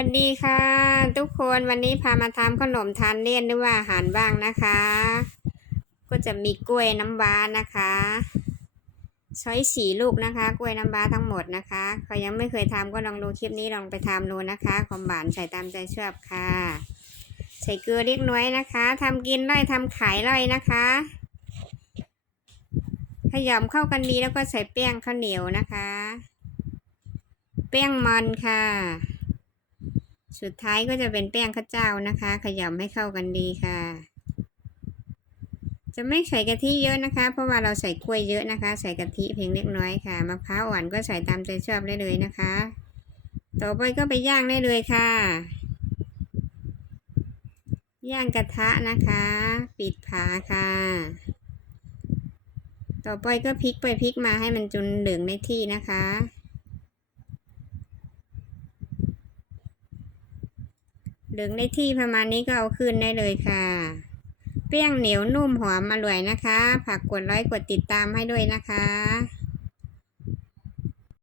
วัสดีค่ะ ทุกคนวันนี้พามาทำขนมทานเล่นหรือว่าอาหารบ้างนะคะ ก็จะมีกล้วยน้ำว้านะคะช้อยสีลูกนะคะ กล้วยน้ำว้าทั้งหมดนะคะใครยังไม่เคยทำก็ลองดูคลิปนี้ลองไปทำดูนะคะความหวานใส่ตามใจชอบค่ะ ใส่เกลือเล็กน้อยนะคะทำกินร่อยทำขายร่อยนะคะขยำเข้ากันดีแล้วก็ใส่แป้งข้าวเหนียวนะคะ แป้งมันค่ะ สุดท้ายก็จะเป็นแป้งข้าวเจ้านะคะ ขยำให้เข้ากันดีค่ะ จะไม่ใส่กะทิเยอะนะคะ เพราะว่าเราใส่กล้วยเยอะนะคะ ใส่กะทิเพียงเล็กน้อยค่ะมะพร้าวอ่อนก็ใส่ตามใจชอบได้เลยนะคะ ต่อไปก็ไปย่างได้เลยค่ะ ย่างกระทะนะคะ ปิดฝาค่ะ ต่อไปก็พลิกไปพลิกมาให้มันจนเหลืองในที่นะคะ เหลืองได้ที่ประมาณนี้ก็เอาขึ้นได้เลยค่ะ เปี้ยงเหนียวนุ่มหอมอร่อยนะคะ ฝากกดไลค์กดติดตามให้ด้วยนะคะ